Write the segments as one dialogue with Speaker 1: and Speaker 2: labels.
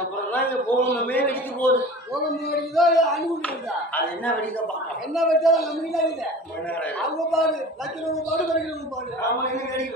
Speaker 1: அப்புறம் தான் இங்க போகணுமே வெடிக்க போகுது.
Speaker 2: போக முடியுதோ அனுபவிக்கிறதா
Speaker 1: அது என்ன வெடிக்க பார்க்கலாம்.
Speaker 2: என்ன இது
Speaker 1: என்ன கிடையாது.
Speaker 2: அவங்க பாடு லட்சணவங்க பாடு கிடைக்கிறவங்க பாடு.
Speaker 1: ஆமா, என்ன வெடிக்க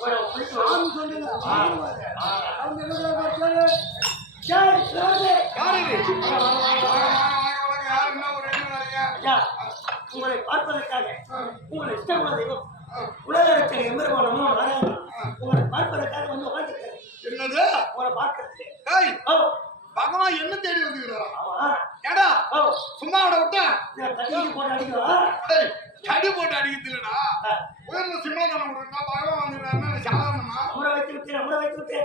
Speaker 1: போய் குளிச்சு வா.
Speaker 2: சாமி சொல்லுங்க. அவங்க என்ன சிவாஜி.
Speaker 3: யாரு வணக்கம். யாரு என்ன ஒரு ரெண்டு வரீங்க?
Speaker 1: உங்களை பார்ப்பதற்காக உங்களை இஷ்டமுள்ள தெய்வம் உலக ரச்சனை எம்பெருமானமும் நாராயணன். உங்களை பார்ப்பதற்காக வந்து உட்காந்துருக்காரு
Speaker 3: என்னது?
Speaker 1: உங்களை பார்க்கறதுக்கு.
Speaker 3: ஏய்
Speaker 1: ஓ.
Speaker 3: பகவான் என்ன தேடி வந்துக்கிறாரா? ஏடா
Speaker 1: ஓ.
Speaker 3: சும்மா விட விட்டா?
Speaker 1: கட்டிட்டு போட்டு அடிக்கலாம்
Speaker 3: ஏய், கடி போட்டு அடிக்கிறது இல்லடா உயர்ந்த சிம்மாதானம் கொடுக்கா பகவான் வந்துக்கிறாருன்னா சாதாரணமா?
Speaker 1: நம்மளை வைத்து விட்டு நம்மளை வைத்து விட்டு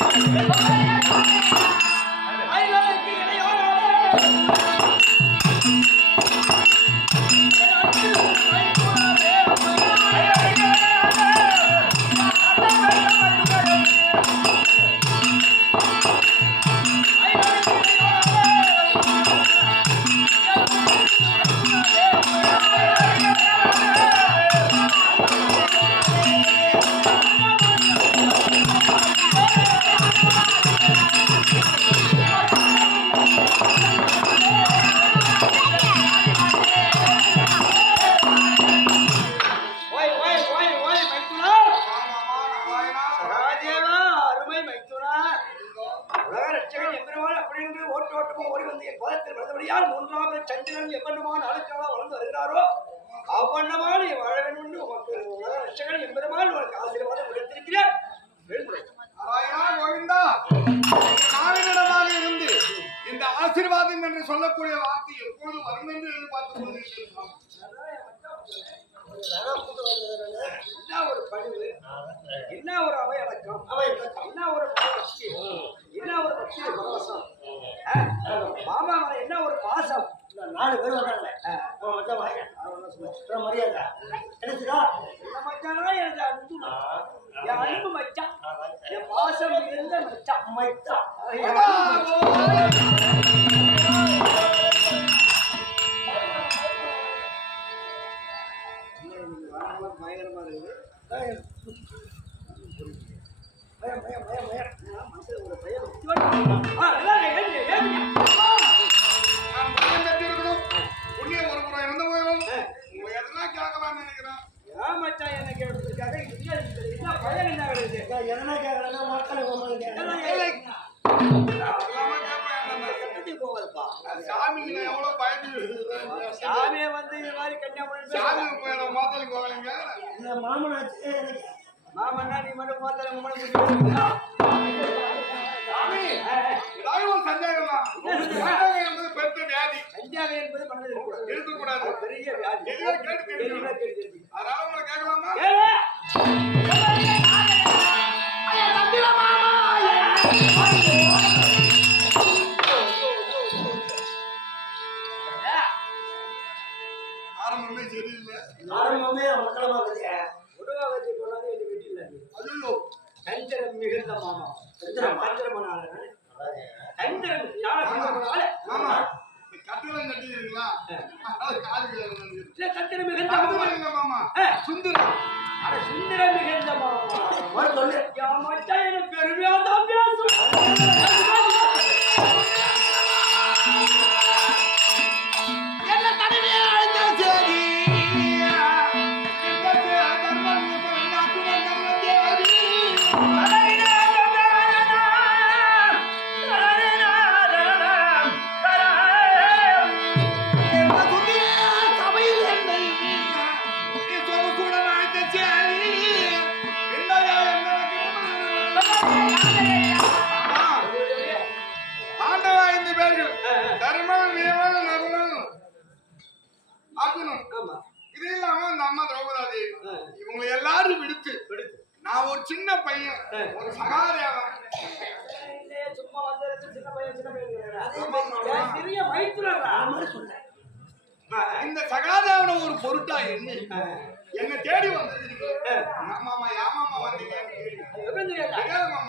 Speaker 4: Thank you. சந்திரன் எவ்வண்ணமான ஆளுக்காக வளர்ந்து வருகிறாரோ அவ்வண்ணமான நீ வாழ வேண்டும் என்று உமக்கு உலக ரட்சகன் எம்பெருமான் உனக்கு ஆசீர்வாதம் கொடுத்திருக்கிறார்.
Speaker 3: கோவிந்தா இருந்து இந்த ஆசீர்வாதம் என்று சொல்லக்கூடிய வார்த்தை எப்பொழுது வரும் என்று எதிர்பார்த்துக் கொண்டிருக்கிறோம்
Speaker 4: என்ன ஒரு பணிவு என்ன ஒரு அவையடக்கம் என்ன ஒரு பக்தி என்ன ஒரு பக்தி பரவசம் ஆ, மாமா மேல என்ன ஒரு பாசம்
Speaker 1: நாலு பேர் வந்தாங்க. அவன் மச்சான் வாங்க அப்புறம் மரியாதை? கிடைச்சுதா
Speaker 4: மச்சானா எனக்கு. என் அன்பு மச்சான். என் பாசம் இருந்த மச்சான். பயங்கரமா இருக்குது
Speaker 1: பயம் பயம் பயம் பயம்
Speaker 4: மனசுல ஒரு பயம்
Speaker 3: எதனா கேட்கலாம்னு நினைக்கிறேன்
Speaker 4: ஏன் மச்சான் என்ன இல்ல, இல்ல, என்ன என்ன கிடையாது
Speaker 1: எதனா கேட்கறேன்னா மக்களை.
Speaker 4: கட்டத்துக்கு போகாதுப்பா
Speaker 3: சாமிக்கு நான் எவ்வளவு பயந்து
Speaker 4: சாமியை வந்து இது மாதிரி கன்னியாகுமரி
Speaker 3: சாமிக்கு போய் நான் மாத்தலுக்கு போகலைங்க
Speaker 1: இந்த மாமனாச்சு
Speaker 4: மாமன்னா நீ மட்டும் பார்த்தா உங்களை கஞ்சாவை என்பது மனதில் இருக்கக்கூடாது.
Speaker 3: இருக்கக்கூடாது.
Speaker 4: அது பெரிய வியாதி.
Speaker 3: கேட்டு. அதனால உங்களை கேட்கலாமா?
Speaker 4: ஏலே!
Speaker 3: ஆரம்பமே சரியில்லை.
Speaker 1: ஆரம்பமே மக்களை பார்க்குது
Speaker 4: உருவாகத்தை கொண்டாந்து எங்க வீட்டில்.
Speaker 3: ஐயோ.
Speaker 4: சந்திரன் மிகுந்த மாமா. சந்திரன் சந்திரமனால சந்திரன் யார சந்திரமனால
Speaker 3: ஆமா. கிழங்கு
Speaker 4: இல்ல சந்திரன் மிகுந்த மாமா.
Speaker 3: சுந்தரம்.
Speaker 4: அட சுந்தரம் மிகுந்த மாமா.
Speaker 1: சொல்லு.
Speaker 4: பெருமையா தான் பேசும்
Speaker 3: ஆமாமா
Speaker 4: எவன் தெரியாதா?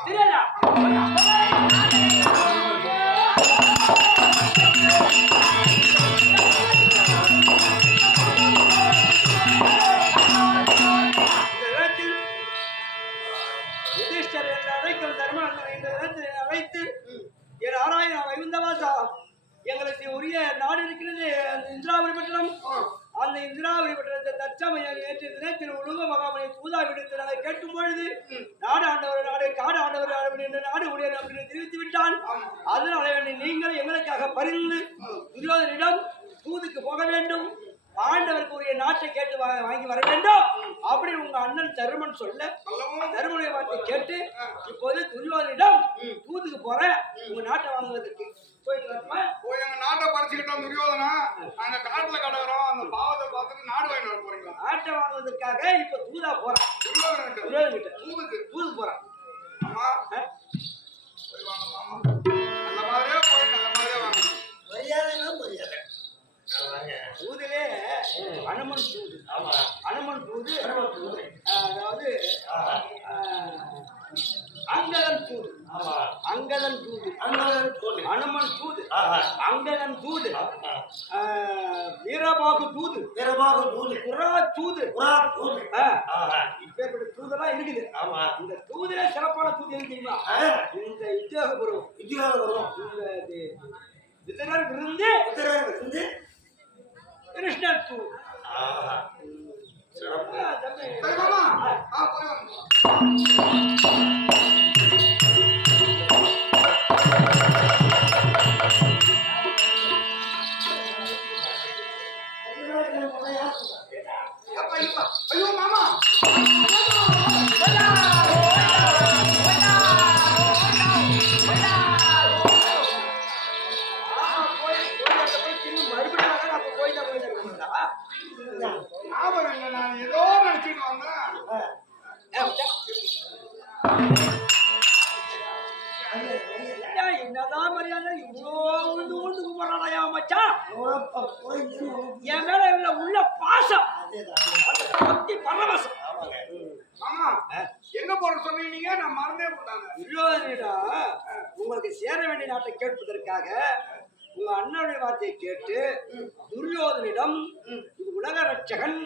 Speaker 3: தெரியாது?
Speaker 4: ஆண்டவர் நாடு உடைய தெரிவித்து விட்டான் அதனால வேண்டி நீங்கள் எங்களுக்காக பரிந்து துரியோதனிடம் தூதுக்கு போக வேண்டும். ஆண்டவருக்கு உரிய நாட்டை கேட்டு வாங்கி வர வேண்டும். அப்படி உங்க அண்ணன் தருமன் சொல்ல தருமனுடைய வார்த்தை கேட்டு இப்போது துரியோதனிடம் தூதுக்கு போற உங்க நாட்டை வாங்குவதற்கு?
Speaker 3: போய் எங்க நாட்டை பறிச்சுக்கிட்டோம் துரியோதனா. நாங்க காட்டுல கடக்குறோம். அந்த பாவத்தை பார்த்துட்டு நாடு வர போறீங்களா?
Speaker 4: நாட்டை வாங்குவதற்காக இப்ப தூதா போறான்.
Speaker 3: துரியோதன தூதுக்கு.
Speaker 4: தூதுக்கு போறான்.
Speaker 3: ஆமா
Speaker 4: ஆ?
Speaker 3: போய் வாங்க மாமா நல்ல மாதிரியே போய் நல்ல மாதிரியே வாங்க
Speaker 1: மரியாதைன்னா மரியாதை
Speaker 4: தூதிலே அனுமன் தூது அனுமன் தூது ஆ, அதாவது ஆ, அங்கதன் தூது அங்கதன் தூது அனுமன் தூது அங்கதன் தூது ஆ, வீரபாகு தூது
Speaker 1: பிறவாக தூது
Speaker 4: புறா தூது
Speaker 1: புறா தூது
Speaker 4: ஆ, இப்பேற்பட்ட தூதெல்லாம் இருக்குது இந்த தூதிலே சிறப்பான தூது எது தெரியுமா இந்த உத்தியோகபுரம்
Speaker 1: உத்தியோக வரும்
Speaker 4: இந்த இது- விதனர் விருந்து
Speaker 1: உத்திரர் வந்து
Speaker 4: கிருஷ்ணர் தூது ஆ, என்னதான் மரியாதை இவ்வளோ உழுந்து உழுந்து கும்பிட்றானா மச்சான் என் மேல உள்ள உள்ள பாசம் அந்த பக்தி பரவசம்
Speaker 3: மாமா எங்க போற சொன்னீங்க நான் மறந்தே போட்டாங்க.
Speaker 4: துரியோதனிடா உங்களுக்கு சேர வேண்டிய நாட்டை கேட்பதற்காக உங்க அண்ணனுடைய வார்த்தையை கேட்டு துரியோதனிடம் உலக ரட்சகன்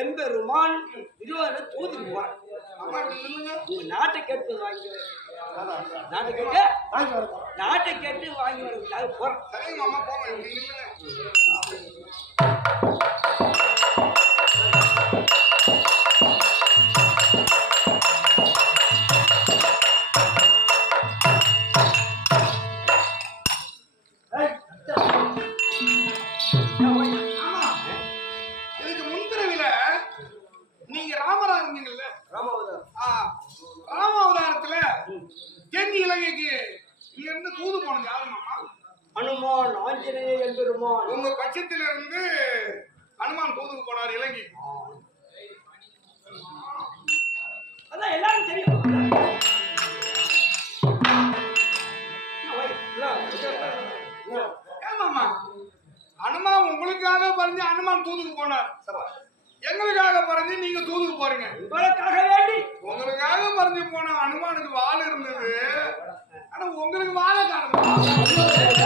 Speaker 4: எம்பெருமான் துரியோதனை
Speaker 3: நில்லுங்க
Speaker 4: உங்க நாட்டை கேட்பது வாங்கி நாட்டை கேட்டு?
Speaker 1: வாங்கி வர
Speaker 4: நாட்டை கேட்டு வாங்கி வரதுக்காக போறேன் அனுமான் ஆஞ்சநேய எம்பெருமான்.
Speaker 3: உங்க பட்சத்துல இருந்து ஹனுமான் தூதுக்கு போனார் இலங்கை.
Speaker 4: அதான் எல்லாரும் தெரியும். என்ன வை, இல்ல, இது,
Speaker 3: ஏன் மாமா ஹனுமான் உங்களுக்காக பறஞ்சு ஹனுமான் தூதுக்கு போனார். எங்களுக்காக பறஞ்சு நீங்க தூதுக்கு போறீங்க.
Speaker 4: உங்களுக்காக வேண்டி.
Speaker 3: உங்களுக்காக பறஞ்சு போன ஹனுமானுக்கு வால் இருந்தது. ஆனா உங்களுக்கு வாழை காணும்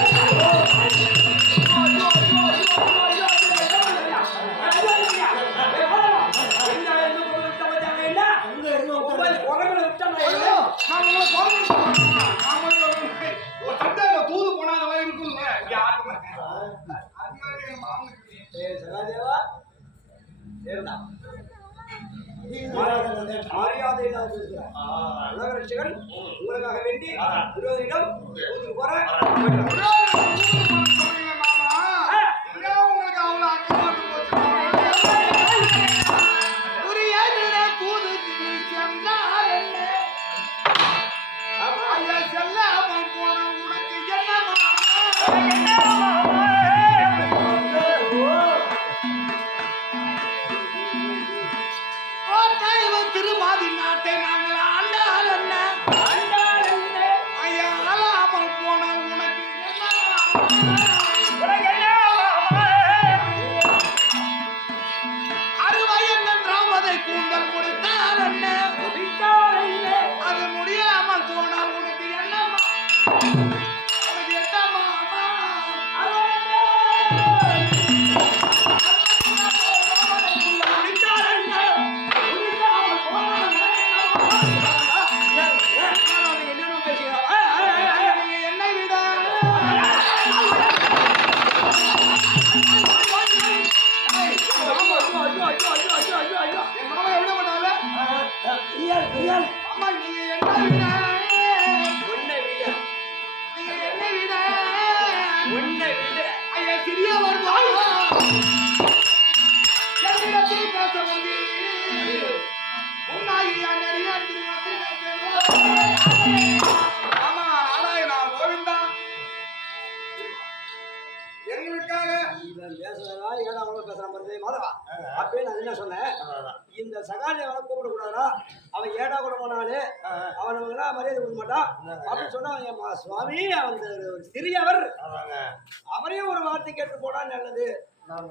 Speaker 4: உங்களுக்காக வேண்டி விரோதியிடம் தூதுக்கு போறேன்
Speaker 3: Thank you. சிறியவர் வாழ்வா என்னிடத்தில் பேச வந்து உன்னாகி அந்நடிகார் ஆமா நாராயணா கோவிந்தா. எங்களுக்காக
Speaker 4: பேசுறா ஏடா அவ்வளவு பேசுறான் மாதவா அப்பயே நான் என்ன சொன்னேன்? இந்த சகாலியாவை கூப்பிடக்கூடாதா போனாலே. அவனுங்களாம் மரியாதை கொடுக்க மாட்டான் அப்படின்னு சொன்னா சுவாமி அந்த ஒரு சிறியவர். அவரையும் ஒரு வார்த்தை கேட்டு போனா நல்லது